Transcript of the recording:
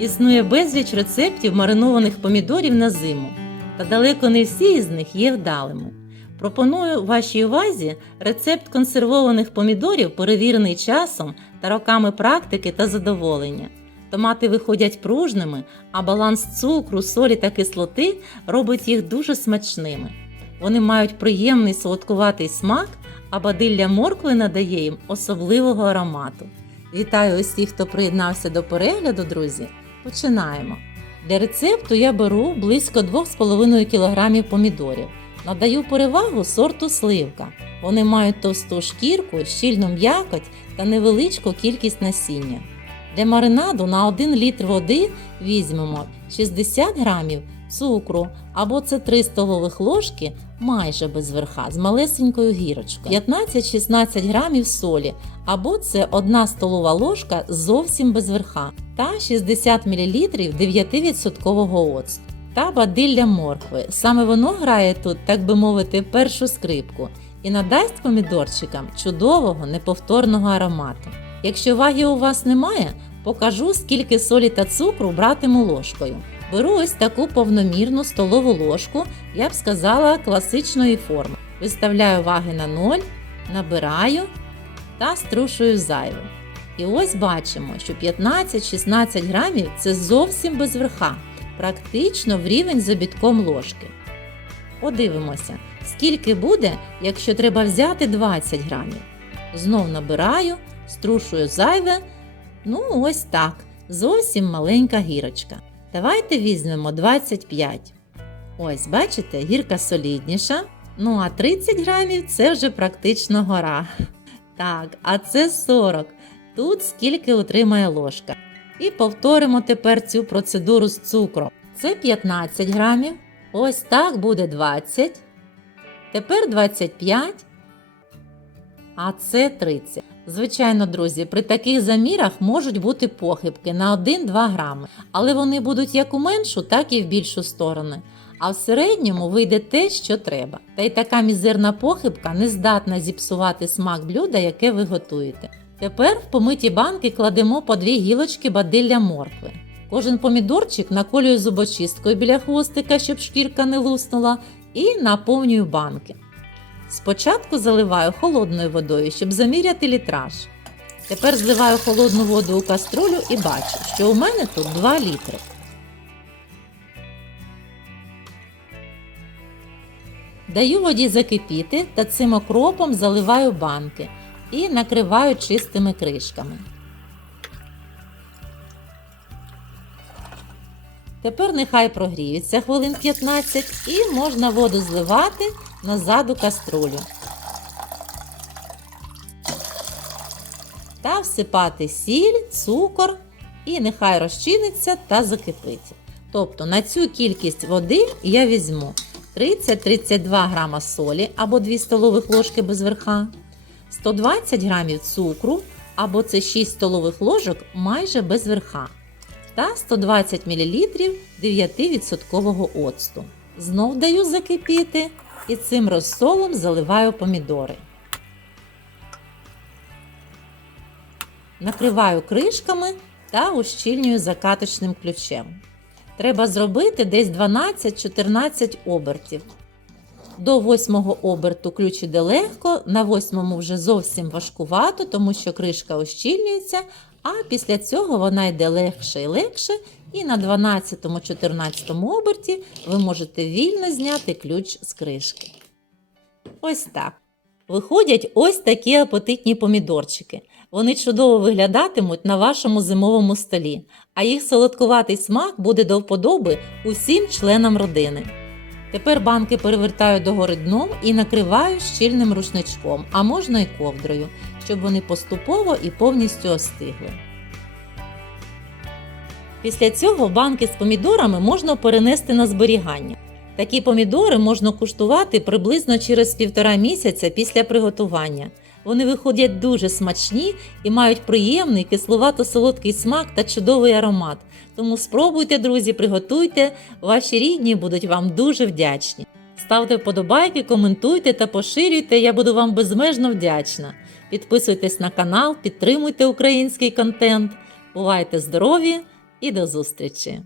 Існує безліч рецептів маринованих помідорів на зиму, та далеко не всі із них є вдалими. Пропоную вашій увазі рецепт консервованих помідорів, перевірений часом та роками практики та задоволення. Томати виходять пружними, а баланс цукру, солі та кислоти робить їх дуже смачними. Вони мають приємний солодкуватий смак, а бадилля моркви надає їм особливого аромату. Вітаю усіх, хто приєднався до перегляду, друзі. Починаємо. Для рецепту я беру близько 2,5 кг помідорів. Надаю перевагу сорту сливка. Вони мають товсту шкірку, щільну м'якоть та невеличку кількість насіння. Для маринаду на 1 літр води візьмемо 60 грамів цукру або це 3 столових ложки майже без верха з малесенькою гірочкою, 15-16 грамів солі або це 1 столова ложка зовсім без верха та 60 мл 9% оцту та бадилля моркви. Саме воно грає тут, так би мовити, першу скрипку і надасть помідорчикам чудового неповторного аромату. Якщо ваги у вас немає, покажу, скільки солі та цукру братиму ложкою. Беру ось таку повномірну столову ложку, я б сказала, класичної форми. Виставляю ваги на 0, набираю та струшую зайве. І ось бачимо, що 15-16 грамів це зовсім без верха, практично в рівень з обідком ложки. Подивимося, скільки буде, якщо треба взяти 20 грамів. Знов набираю, струшую зайве. Ну, ось так. Зовсім маленька гірочка. Давайте візьмемо 25. Ось, бачите, гірка солідніша. Ну, а 30 грамів це вже практично гора. Так, а це 40. Тут скільки утримає ложка. І повторимо тепер цю процедуру з цукром. Це 15 грамів. Ось так буде 20. Тепер 25. А це 30. Звичайно, друзі, при таких замірах можуть бути похибки на 1-2 грами, але вони будуть як у меншу, так і в більшу сторону. А в середньому вийде те, що треба. Та й така мізерна похибка не здатна зіпсувати смак блюда, яке ви готуєте. Тепер в помиті банки кладемо по дві гілочки бадилля моркви. Кожен помідорчик наколюю зубочисткою біля хвостика, щоб шкірка не луснула, і наповнюю банки. Спочатку заливаю холодною водою, щоб заміряти літраж. Тепер зливаю холодну воду у каструлю і бачу, що у мене тут 2 літри. Даю воді закипіти та цим окропом заливаю банки і накриваю чистими кришками. Тепер нехай прогріються хвилин 15 і можна воду зливати назад у каструлю. Та всипати сіль, цукор і нехай розчиниться та закипить. Тобто на цю кількість води я візьму 30-32 грама солі або 2 столових ложки без верха, 120 грамів цукру або це 6 столових ложок майже без верха та 120 мл 9% оцту. Знов даю закипіти і цим розсолом заливаю помідори. Накриваю кришками та ущільнюю закаточним ключем. Треба зробити десь 12-14 обертів. До восьмого оберту ключ іде легко, на восьмому вже зовсім важкувато, тому що кришка ущільнюється, а після цього вона йде легше і легше, і на 12-14 оберті ви можете вільно зняти ключ з кришки. Ось так. Виходять ось такі апетитні помідорчики. Вони чудово виглядатимуть на вашому зимовому столі, а їх солодкуватий смак буде до вподоби усім членам родини. Тепер банки перевертаю догори дном і накриваю щільним рушничком, а можна й ковдрою, щоб вони поступово і повністю остигли. Після цього банки з помідорами можна перенести на зберігання. Такі помідори можна куштувати приблизно через півтора місяця після приготування. Вони виходять дуже смачні і мають приємний кисловато-солодкий смак та чудовий аромат. Тому спробуйте, друзі, приготуйте, ваші рідні будуть вам дуже вдячні. Ставте вподобайки, коментуйте та поширюйте, я буду вам безмежно вдячна. Підписуйтесь на канал, підтримуйте український контент. Бувайте здорові і до зустрічі!